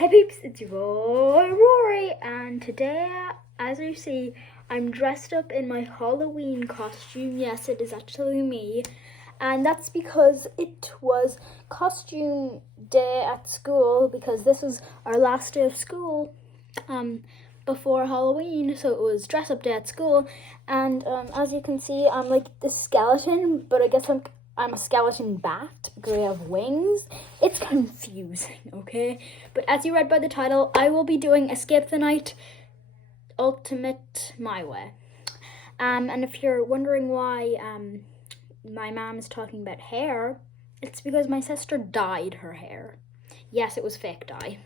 Hey peeps, it's your boy Rory, and today, as you see, I'm dressed up in my Halloween costume. Yes, it is actually me, and that's because it was costume day at school, because this was our last day of school before Halloween, so it was dress up day at school. And as you can see, I'm like the skeleton, but I guess I'm a skeleton bat because I have wings. It's confusing, okay? But as you read by the title, I will be doing Escape the Night Ultimate My Way. And if you're wondering why my mom is talking about hair, it's because my sister dyed her hair. Yes, it was fake dye.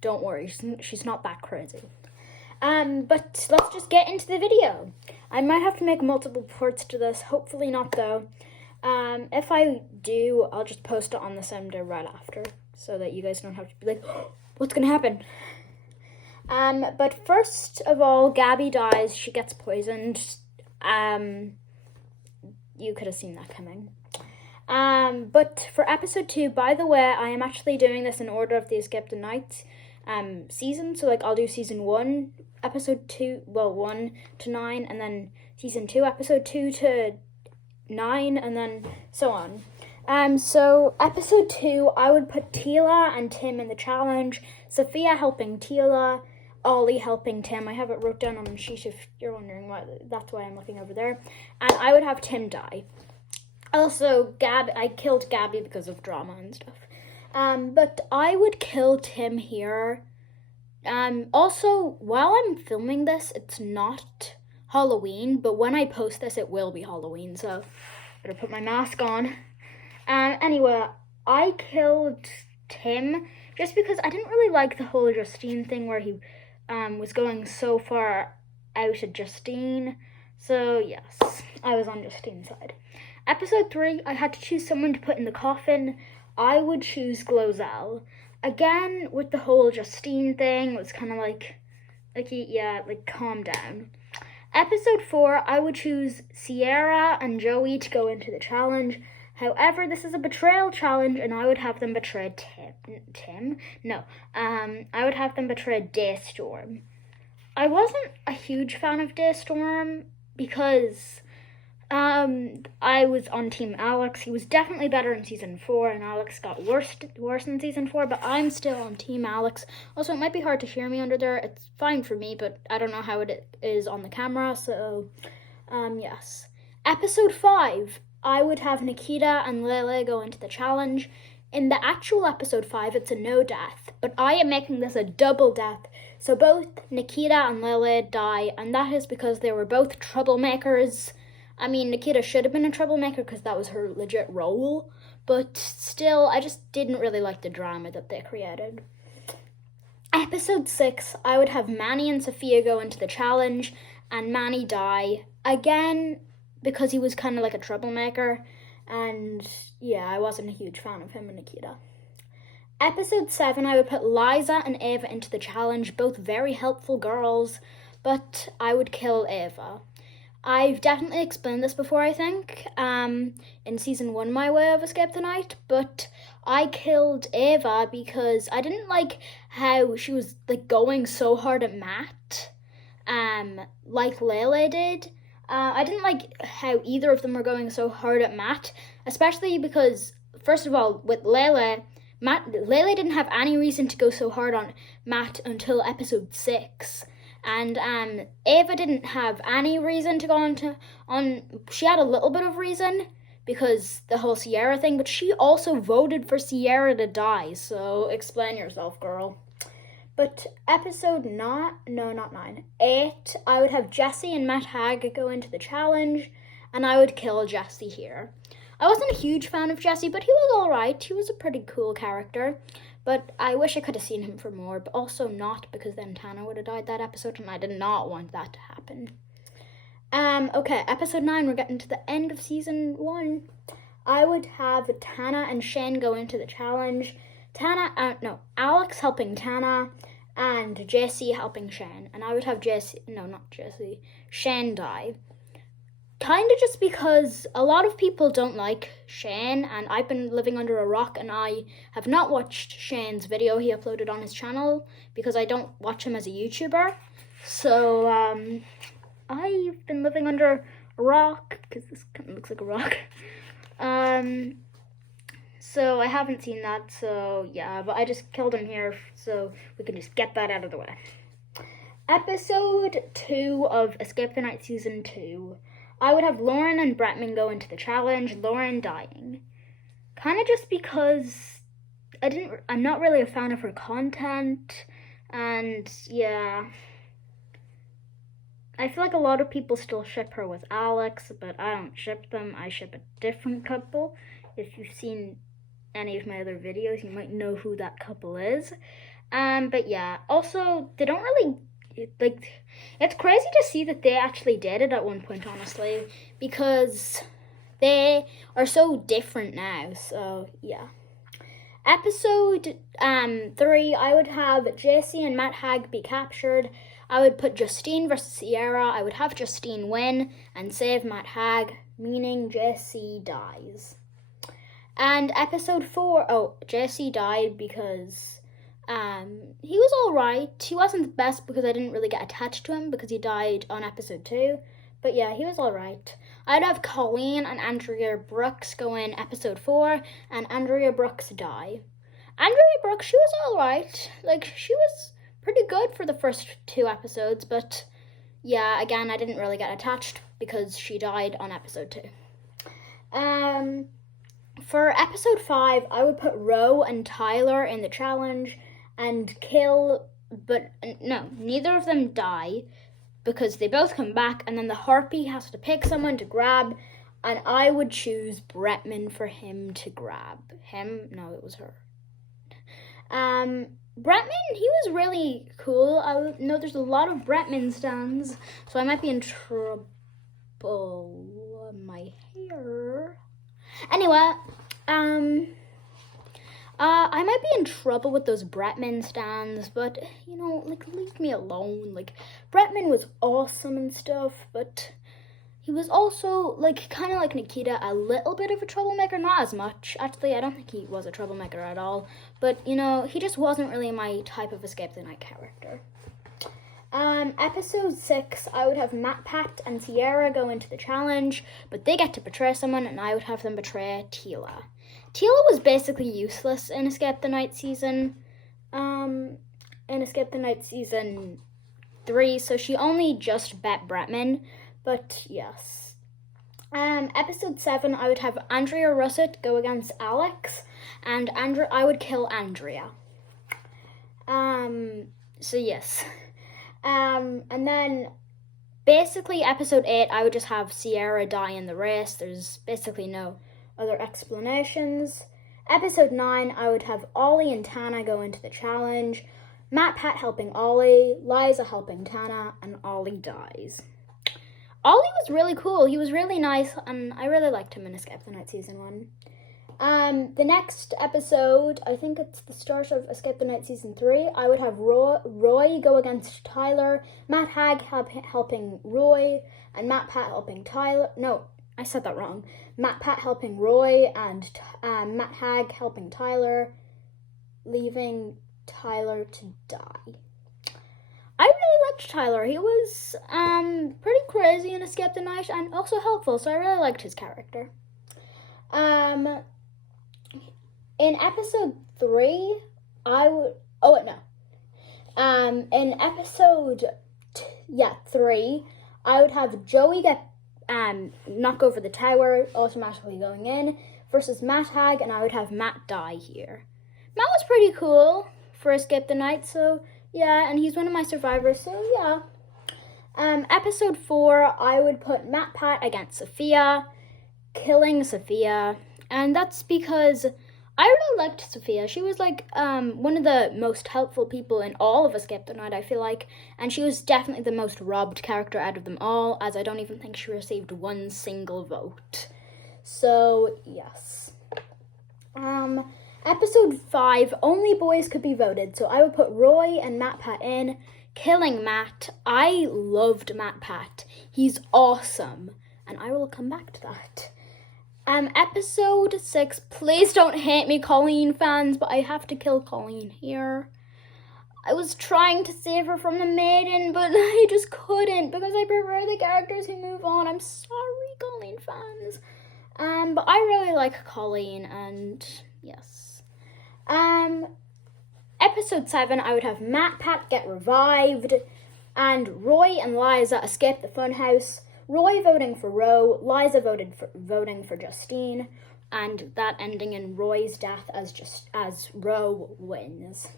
Don't worry, she's not that crazy. But let's just get into the video. I might have to make multiple parts to this, hopefully not though. If I do, I'll just post it on the same day right after, so that you guys don't have to be like, oh, what's gonna happen? But first of all, Gabby dies. She gets poisoned. You could have seen that coming. But for episode 2, by the way, I am actually doing this in order of the Escape the Night season. So like I'll do season 1, episode 2, 1 to 9, and then season 2, episode 2 to 9, and then so on. So episode 2, I would put Tila and Tim in the challenge. Sophia helping Tila, Ollie helping Tim. I have it wrote down on the sheet if you're wondering why. That's why I'm looking over there. And I would have Tim die. Also, I killed Gabby because of drama and stuff. But I would kill Tim here. Also, while I'm filming this, it's not Halloween, but when I post this, it will be Halloween, so better put my mask on. Anyway, I killed Tim just because I didn't really like the whole Justine thing where he was going so far out at Justine. So yes, I was on Justine's side. Episode 3, I had to choose someone to put in the coffin. I would choose Glozell. Again, with the whole Justine thing, it was kind of like calm down. Episode 4, I would choose Sierra and Joey to go into the challenge. However, this is a betrayal challenge, and I would have them betray Tim? No. I would have them betray Daystorm. I wasn't a huge fan of Daystorm because I was on Team Alex. He was definitely better in Season 4, and Alex got worse in Season 4, but I'm still on Team Alex. Also, it might be hard to hear me under there. It's fine for me, but I don't know how it is on the camera, so, yes. Episode 5, I would have Nikita and Lele go into the challenge. In the actual episode 5, it's a no death, but I am making this a double death, so both Nikita and Lele die, and that is because they were both troublemakers. I mean, Nikita should have been a troublemaker because that was her legit role, but still, I just didn't really like the drama that they created. Episode 6, I would have Manny and Sophia go into the challenge, and Manny die, again, because he was kind of like a troublemaker, and yeah, I wasn't a huge fan of him and Nikita. Episode 7, I would put Liza and Ava into the challenge, both very helpful girls, but I would kill Ava. I've definitely explained this before, I think, in Season 1, My Way of Escape the Night, but I killed Ava because I didn't like how she was like going so hard at Matt, like Lele did. I didn't like how either of them were going so hard at Matt, especially because, first of all, with Lele didn't have any reason to go so hard on Matt until episode 6. And Ava didn't have any reason to go on. She had a little bit of reason because the whole Sierra thing, but she also voted for Sierra to die. So explain yourself, girl. But episode 8, I would have Jesse and Matt Haig go into the challenge, and I would kill Jesse here. I wasn't a huge fan of Jesse, but he was alright. He was a pretty cool character. But I wish I could have seen him for more, but also not, because then Tana would have died that episode, and I did not want that to happen. Okay, episode 9, we're getting to the end of season 1. I would have Tana and Shane go into the challenge. Alex helping Tana, and Jesse helping Shane. And I would have Shane die. kind of just because a lot of people don't like Shane, and I've been living under a rock, and I have not watched Shane's video he uploaded on his channel because I don't watch him as a YouTuber. So I've been living under a rock because this kind of looks like a rock. So I haven't seen that, so yeah, but I just killed him here so we can just get that out of the way. Episode 2 of Escape the Night Season 2. I would have Lauren and Bretman go into the challenge, Lauren dying. Kind of just because I'm not really a fan of her content, and yeah. I feel like a lot of people still ship her with Alex, but I don't ship them. I ship a different couple. If you've seen any of my other videos, you might know who that couple is. But yeah, also, they don't really, like, it's crazy to see that they actually dated at one point, honestly, because they are so different now, so yeah. Episode 3, I would have JC and Matt Hag be captured. I would put Justine versus Sierra. I would have Justine win and save Matt Hag, meaning JC dies. And episode 4, JC died because he was alright. He wasn't the best because I didn't really get attached to him because he died on episode 2. But yeah, he was alright. I'd have Colleen and Andrea Brooks go in episode 4 and Andrea Brooks die. Andrea Brooks, she was alright. Like, she was pretty good for the first 2 episodes, but yeah, again, I didn't really get attached because she died on episode 2. For episode 5, I would put Ro and Tyler in the challenge and kill, but no, neither of them die because they both come back, and then the harpy has to pick someone to grab, and I would choose Bretman for him to grab. Him? No, it was her. Bretman, he was really cool. I know there's a lot of Bretman stands, so I might be in trouble. My hair. Anyway, I might be in trouble with those Bretman stands, but, you know, like, leave me alone. Like, Bretman was awesome and stuff, but he was also, like, kind of like Nikita, a little bit of a troublemaker. Not as much. Actually, I don't think he was a troublemaker at all. But, you know, he just wasn't really my type of Escape the Night character. Episode 6, I would have Matt, Pat, and Sierra go into the challenge, but they get to betray someone, and I would have them betray Tila. Tila was basically useless in Escape the Night season, 3, so she only just bet Bretman, but yes. Episode 7, I would have Andrea Russett go against Alex, and I would kill Andrea. So yes. And then basically episode 8, I would just have Sierra die in the race. There's basically no other explanations. Episode 9, I would have Ollie and Tana go into the challenge. Matt, Pat helping Ollie, Liza helping Tana, and Ollie dies. Ollie was really cool. He was really nice, and I really liked him in Escape the Night Season 1. The next episode, I think it's the start of Escape the Night Season 3, I would have Roy go against Tyler, Matt Hag helping Roy, and Matt Pat helping Tyler. No, I said that wrong. Matt Pat helping Roy, and Matt Hag helping Tyler, leaving Tyler to die. I really liked Tyler. He was pretty crazy in Escape the Night and also helpful, so I really liked his character. In episode 3, in episode 3, I would have Joey get knock over the tower, automatically going in, versus Matt Hag, and I would have Matt die here. Matt was pretty cool for Escape the Night, so yeah, and he's one of my survivors, so yeah. Episode 4, I would put Matt Pat against Sophia, killing Sophia, and that's because I really liked Sophia. She was like one of the most helpful people in all of Escape the Night, I feel like, and she was definitely the most robbed character out of them all, as I don't even think she received one single vote. So, yes. Episode 5, only boys could be voted, so I would put Roy and Matt Pat in, killing Matt. I loved Matt Pat. He's awesome. and I will come back to that. Episode 6, please don't hate me, Colleen fans, but I have to kill Colleen here. I was trying to save her from the maiden, but I just couldn't because I prefer the characters who move on. I'm sorry, Colleen fans. But I really like Colleen, and yes. Episode 7, I would have Matt Pat get revived, and Roy and Liza escape the funhouse. Roy voting for Ro, Liza voting for Justine, and that ending in Roy's death as Ro wins.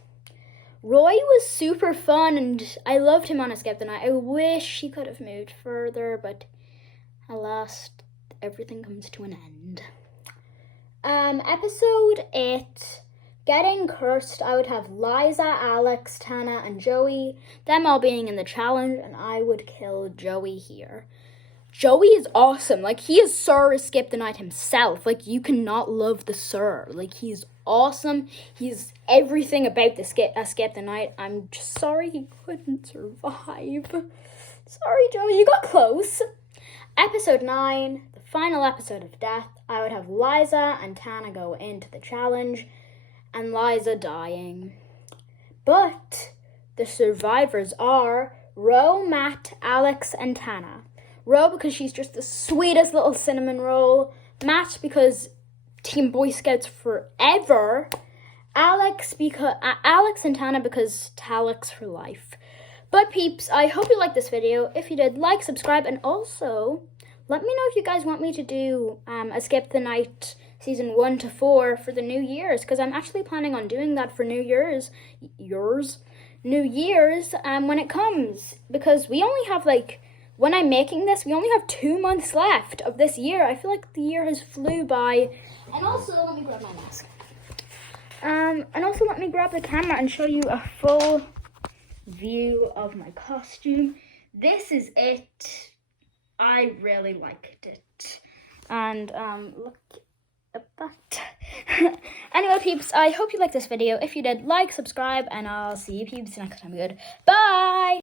Roy was super fun, and I loved him on Escape the Night. I wish he could have moved further, but alas, everything comes to an end. Episode 8, Getting Cursed, I would have Liza, Alex, Tana, and Joey, them all being in the challenge, and I would kill Joey here. Joey is awesome. Like, he is Sir Escape the Night himself. Like, you cannot love the Sir. Like, he's awesome. He's everything about the Escape the Night. I'm just sorry he couldn't survive. Sorry, Joey, you got close. Episode 9, the final episode of Death, I would have Liza and Tana go into the challenge, and Liza dying. But the survivors are Ro, Matt, Alex, and Tana. Ro because she's just the sweetest little cinnamon roll. Matt because Team Boy Scouts forever. Alex and Tana because Talix for life. But peeps, I hope you liked this video. If you did, like, subscribe, and also let me know if you guys want me to do Escape the Night season 1 to 4 for the New Year's, because I'm actually planning on doing that for New Year's when it comes, because we only have when I'm making this, we only have 2 months left of this year. I feel like the year has flew by. And also, let me grab my mask. And also let me grab the camera and show you a full view of my costume. This is it. I really liked it. And look at that. Anyway, peeps, I hope you liked this video. If you did, like, subscribe, and I'll see you peeps next time. Good. Bye!